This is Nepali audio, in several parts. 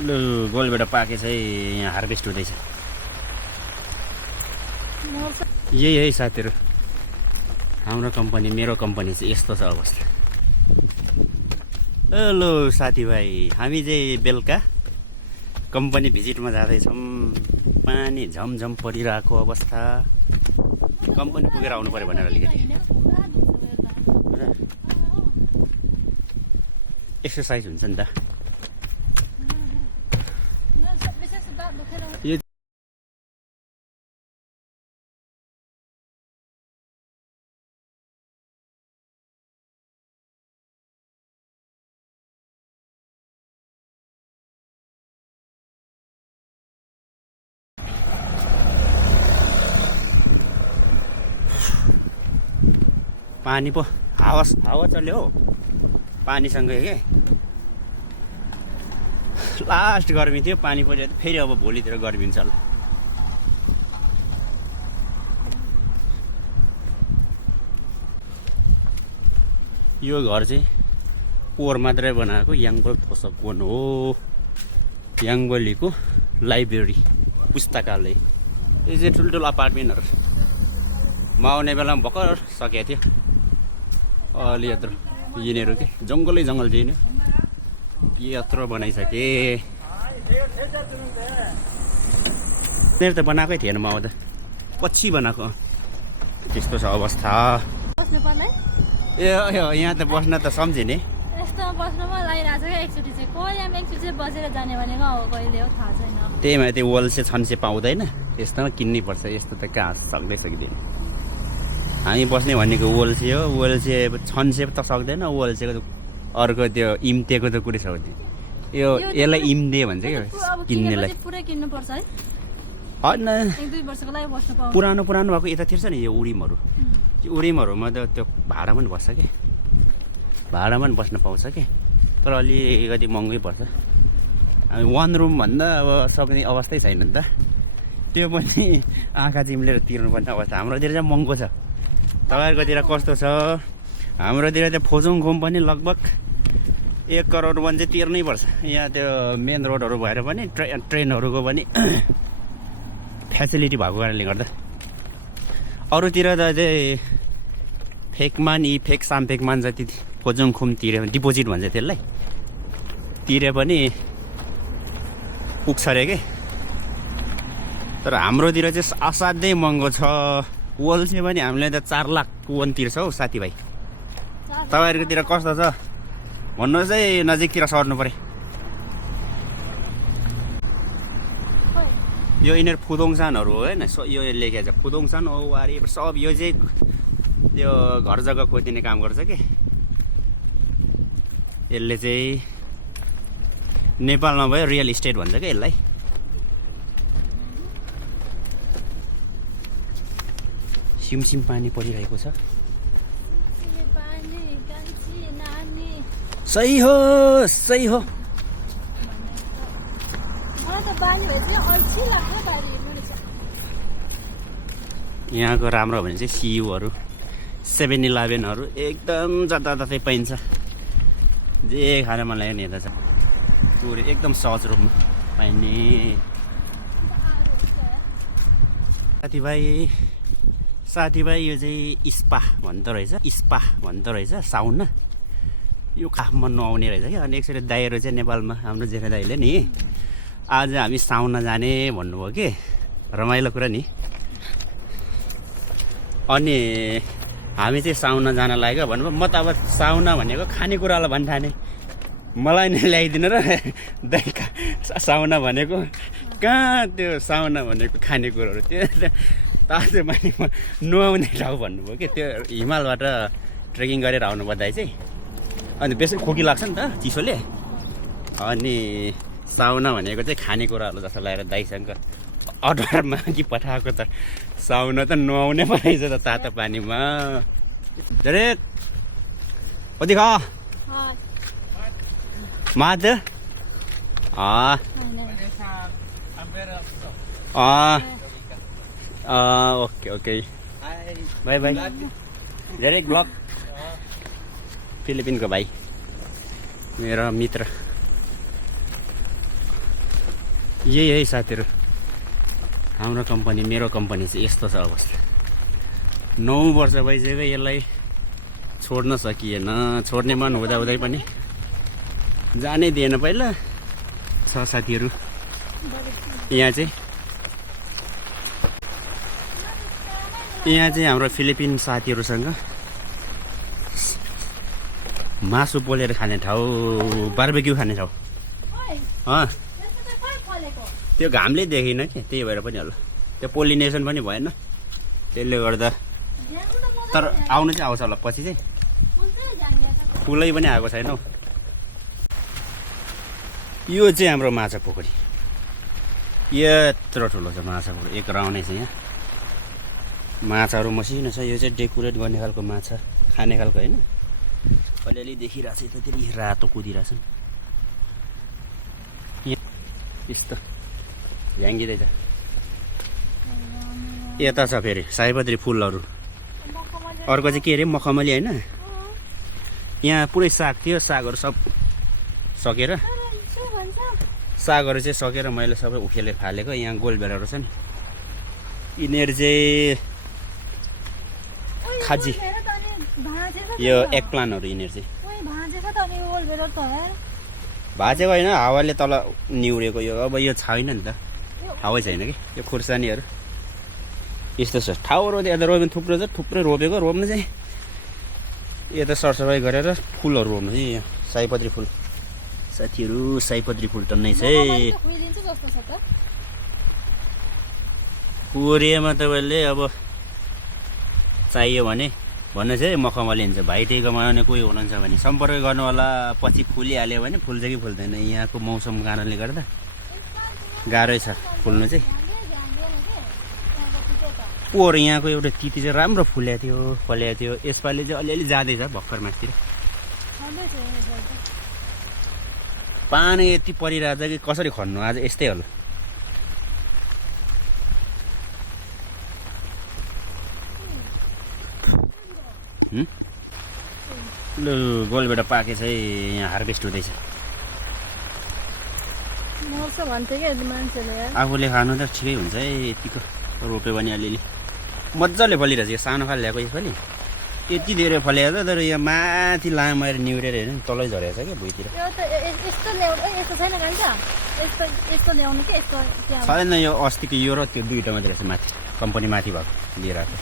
लु गोलबाट पाके चाहिँ यहाँ हार्भेस्ट हुँदैछ। यही है साथीहरू, हाम्रो कम्पनी, मेरो कम्पनी चाहिँ यस्तो छ अवस्था। हेलो साथीभाइ, हामी चाहिँ बेलुका कम्पनी भिजिटमा जाँदैछौँ। पानी झमझम परिरहेको अवस्था। कम्पनी पुगेर आउनु पर्यो भनेर अलिकति एक्सर्साइज हुन्छ नि त। यो पानी पो हावा चल्यो हो पानीसँगै के। लास्ट गर्मी थियो, पानी पऱ्यो फेरि अब भोलितिर गर्मी हुन्छ होला। यो घर चाहिँ पोहोर मात्रै बनाएको याङबल थोसकवन हो। याङबलीको लाइब्रेरी, पुस्तकालय। यो चाहिँ ठुल्ठुलो अपार्टमेन्टहरू म आउने बेलामा भर्खर सकेको थियो। अलि यत्रो यिनीहरू के जङ्गलै जङ्गल चाहिँ यत्रो बनाइसके। मेरो त बनाएकै थिएन, म आउँदा पछि बनाएको। त्यस्तो छ अवस्था। ए यहाँ त बस्न त सम्झिने। यस्तो बस्नुमा लागिरहेको छ क्या। एकचोटि चाहिँ एकचोटि बसेर जाने भनेको अब कहिले हो थाहा छैन। त्यही भएर त्यो वल चाहिँ छन्से पाउँदैन, यस्तोमा किन्नै पर्छ। यस्तो त कहाँ सक्दैन। हामी बस्ने भनेको वल्से हो। वल्से छन्से त सक्दैन, वल्सेको अर्को त्यो इम्तेको त कुरै सक्दैन। यसलाई इम्दे भन्छ क्या किन्नेलाई। पुरै किन्नुपर्छ है? होइन, 1-2 वर्षको लागि बस्न पाउँछ। पुरानो भएको यतातिर छ नि यो उडिमहरू। त्यो उडिमहरूमा त त्यो भाडामा पनि बस्छ क्या, भाडामा पनि बस्न पाउँछ क्या। तर अलिकति महँगै पर्छ। हामी 1 रुम भन्दा अब सक्ने अवस्थै छैन नि त। त्यो पनि आँखा चिम्लेर तिर्नुपर्ने अवस्था। हाम्रोतिर चाहिँ महँगो छ। तपाईँहरूकोतिर कस्तो छ? हाम्रोतिर त्यो फोजोङखोम पनि लगभग 1 करोड वन चाहिँ तिर्नै पर्छ। यहाँ त्यो मेन रोडहरू भएर पनि ट्रेनहरूको पनि फेसिलिटी भएको कारणले गर्दा। अरूतिर त चाहिँ फेकमान फेक सामफेकमान जति फोजोङखोम तिरे डिपोजिट भन्छ त्यसलाई, तिरे पनि पुग्छ अरे के। तर हाम्रोतिर चाहिँ असाध्यै महँगो छ। वल्से पनि हामीले त 4 लाख वन तिर्छ हौ साथीभाइ। तपाईँहरूकोतिर कस्तो छ भन्नुहोस् है, नजिकतिर सर्नु पऱ्यो। यो यिनीहरू फुदोङसानहरू हो होइन, यो लेखेको छ फुदोङसान औवारी सब। यो चाहिँ त्यो घर जग्गा खोजिने काम गर्छ कि। यसले चाहिँ नेपालमा भयो रियल इस्टेट भन्छ क्या यसलाई। सिमसिम पानी परिरहेको छ। सही हो, सही हो। यहाँको राम्रो भने चाहिँ सियुहरू, 7-11हरू एकदम जताततै पाइन्छ। जे खान मन लाग्यो नि यता छ। टुर एकदम सहज रूपमा पाइने। साथीभाइ यो चाहिँ स्पा भन्दो रहेछ साउना। यो काठमा नआउने रहेछ क्या। अनि एकचोटि दाइहरू चाहिँ नेपालमा हाम्रो जेठा दाइले नि आज हामी साउना जाने भन्नुभयो कि, रमाइलो कुरा नि। अनि हामी चाहिँ साउना जान लाग्यो भन्नुभयो। म त अब साउना भनेको खानेकुरालाई भन्ठाने, मलाई नै ल्याइदिनु र दाइ साउना भनेको कहाँ त्यो साउना भनेको खानेकुराहरू त्यो तातो पानीमा नुहाउने ठाउँ भन्नुभयो कि। त्यो हिमालबाट ट्रेकिङ गरेर आउनु पर्दा चाहिँ अनि बेसी खोकी लाग्छ नि त चिसोले। अनि साउना भनेको चाहिँ खानेकुराहरू जस्तो लागेर दाइसँग अर्डर मागी पठाएको त साउना त नुहाउने पो रहेछ त तातो पानीमा। धेरै कति खा माद ओके बाई बाई। धेरै ब्लग फिलिपिनको भाइ मेरो मित्र यही है साथीहरू, हाम्रो कम्पनी, मेरो कम्पनी चाहिँ यस्तो छ अवस्था। 9 वर्ष भइसक्यो यसलाई छोड्न सकिएन। छोड्ने मन हुँदा हुँदै पनि जानै दिएन पहिला। साथीहरू यहाँ चाहिँ हाम्रो फिलिपिन साथीहरूसँग मासु पोलेर खाने ठाउँ, बार्बेक्यू खाने ठाउँ। त्यो घामले देखिन कि, त्यही भएर पनि होला। त्यो पोलिनेसन पनि भएन, त्यसले गर्दा। तर आउनु चाहिँ आउँछ होला पछि चाहिँ। फुलै पनि आएको छैन हौ। यो चाहिँ हाम्रो माछा पोखरी, यत्रो ठुलो छ माछा पोखरी, एक राउन्डै छ यहाँ। माछाहरू मसिनो छ। यो चाहिँ डेकोरेट गर्ने खालको माछा, खाने खालको होइन। अलिअलि देखिरहेछ यतातिर रातो कुदिरहेछन्। यस्तो झ्याङ्गिँदैछ। यता छ फेरि सयपत्री फुलहरू। अर्को चाहिँ के अरे, मखमली होइन। यहाँ पुरै साग थियो, सागहरू सब सकेर, सागहरू चाहिँ सकेर मैले सबै उखेलेर फालेको। यहाँ गोलभेडाहरू छन्। यिनीहरू चाहिँ खाजी, यो एग प्लान्टहरू। यिनीहरू चाहिँ भाँचेको होइन, हावाले तल निहुरेको। यो अब यो छैन नि त, हावै छैन कि। यो खुर्सानीहरू यस्तो छ। ठाउँहरू यता रोप्नु थुप्रो छ, थुप्रै रोपेको। रोप्नु चाहिँ यता सरसफाइ गरेर फुलहरू रोप्नु चाहिँ यहाँ सयपत्री फुल। साथीहरू सयपत्री फुल टन्नै छ। कोरियामा तपाईँले अब चाहियो भने भन्नुहोस् है, मखमली हुन्छ। भाइटिका मनाउने कोही हुनुहुन्छ भने सम्पर्क गर्नु होला। पछि फुलिहाल्यो भने फुल्छ कि फुल्दैन। यहाँको मौसम कारणले गर्दा गाह्रै छ फुल्नु चाहिँ। पोहोर यहाँको एउटा तिती चाहिँ राम्रो फुलेको थियो, फलेको थियो। यसपालि चाहिँ अलिअलि जाँदैछ भर्खर मासतिर। पानी यति परिरहेछ कि कसरी खन्नु, आज यस्तै होला। लु गोलभेडा पाके चाहिँ यहाँ हार्भेस्ट हुँदैछ। आफूले खानु त ठिकै हुन्छ है। यतिको रोप्यो भने अलिअलि मजाले फलिरहेछ। यो सानो खाले ल्याएको यसपालि यति धेरै फलेको छ। तर यो माथि लामो निहुरेर हेर्नु तलै झरेको छ क्या भुइँतिर। छैन, यो अस्तिको यो र त्यो दुईवटा मात्रै रहेछ माथि, कम्पनी माथि भएको लिएर आएको।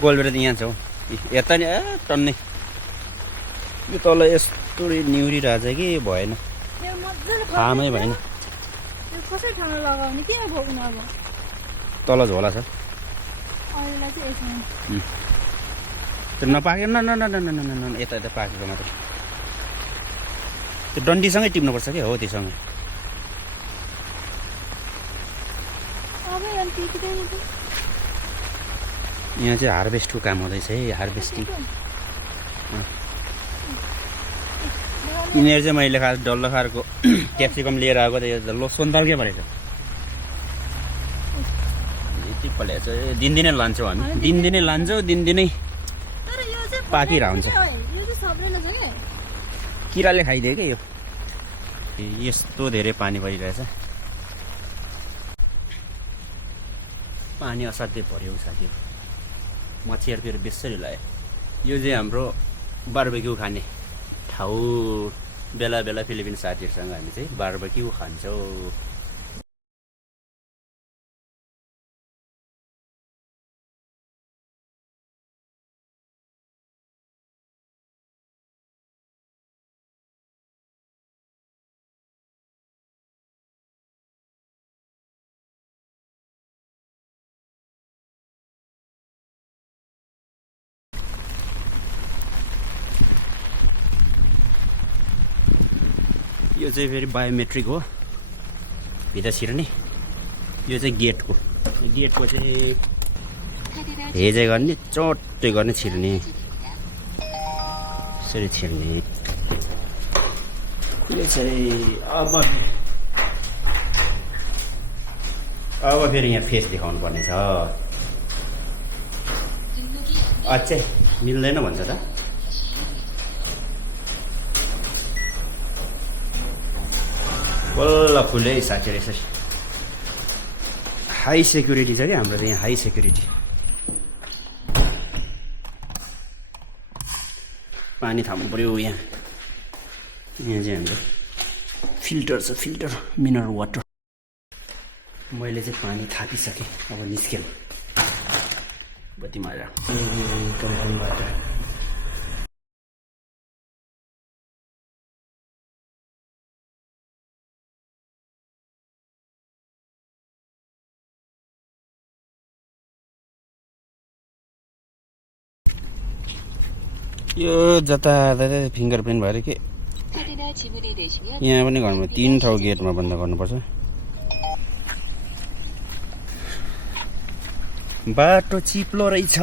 गोलभेडा त यहाँ छ हौ, यता नि टन्नै। यो तल यस्तो निहुरिरहेछ कि भएन, थामै भएन। तल झोला छ। त्यो नपाके न यता यता पाकेको मात्रै। त्यो डन्डीसँगै टिप्नुपर्छ कि। हो त्योसँग। यहाँ चाहिँ हार्भेस्टको काम हुँदैछ है, हार्भेस्टिङ। यिनीहरू चाहिँ मैले खास डल्लो खालको क्याप्सिकम लिएर आएको। त यो सुन्तलकै परेछ। यति फलेको छ। दिनदिनै लान्छौँ हामी, दिनदिनै लान्छौँ, दिनदिनै पाकिरहेको हुन्छ। किराले खाइदियो क्या यो। यस्तो धेरै पानी परिरहेछ। पानी असाध्यै पर्यो साथी। मछीहरू फेरि बेसरी लाग्यो। यो चाहिँ हाम्रो बार्बेक्यू खाने ठाउँ। बेला बेला फिलिपिन साथीहरूसँग हामी चाहिँ बार्बेक्यू खान्छौँ। यो चाहिँ फेरि बायोमेट्रिक हो, भित्र छिर्ने। यो चाहिँ गेटको चाहिँ हेजै गर्ने, चट्टै गर्ने, छिर्ने। यसरी छिर्ने। यो चाहिँ अब फेरि यहाँ फेस देखाउनु पर्ने छ। अझै मिल्दैन भन्छ त। बल्ल फुलै साँच्चै रहेछ हाई सेक्युरिटी छ कि हाम्रो त यहाँ हाई सेक्युरिटी पानी थाप्नु पऱ्यो यहाँ चाहिँ हाम्रो फिल्टर छ फिल्टर मिनरल वाटर मैले चाहिँ पानी थापिसकेँ अब निस्केँ बत्ती मारेर कम्पनीबाट यो जता फिङ्गर प्रिन्ट भएर के यहाँ पनि घरमा 3 ठाउँ गेटमा बन्द गर्नुपर्छ बाटो चिप्लो रहेछ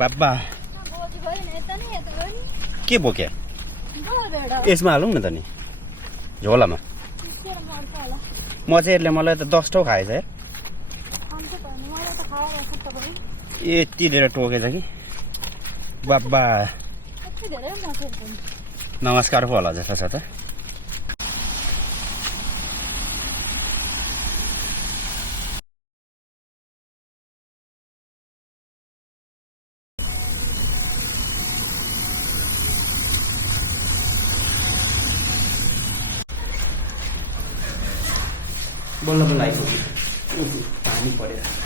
बाबा के बोक्या यसमा हालौँ न त नि झोलामा म चाहिँ यसले मलाई त 10 ठाउँ खाएछ यार यति धेरै टोकेछ कि बाबा नमस्कार पो होला जस्तो छ त बल्ल बल्ल आइपुग्यो पानी परेर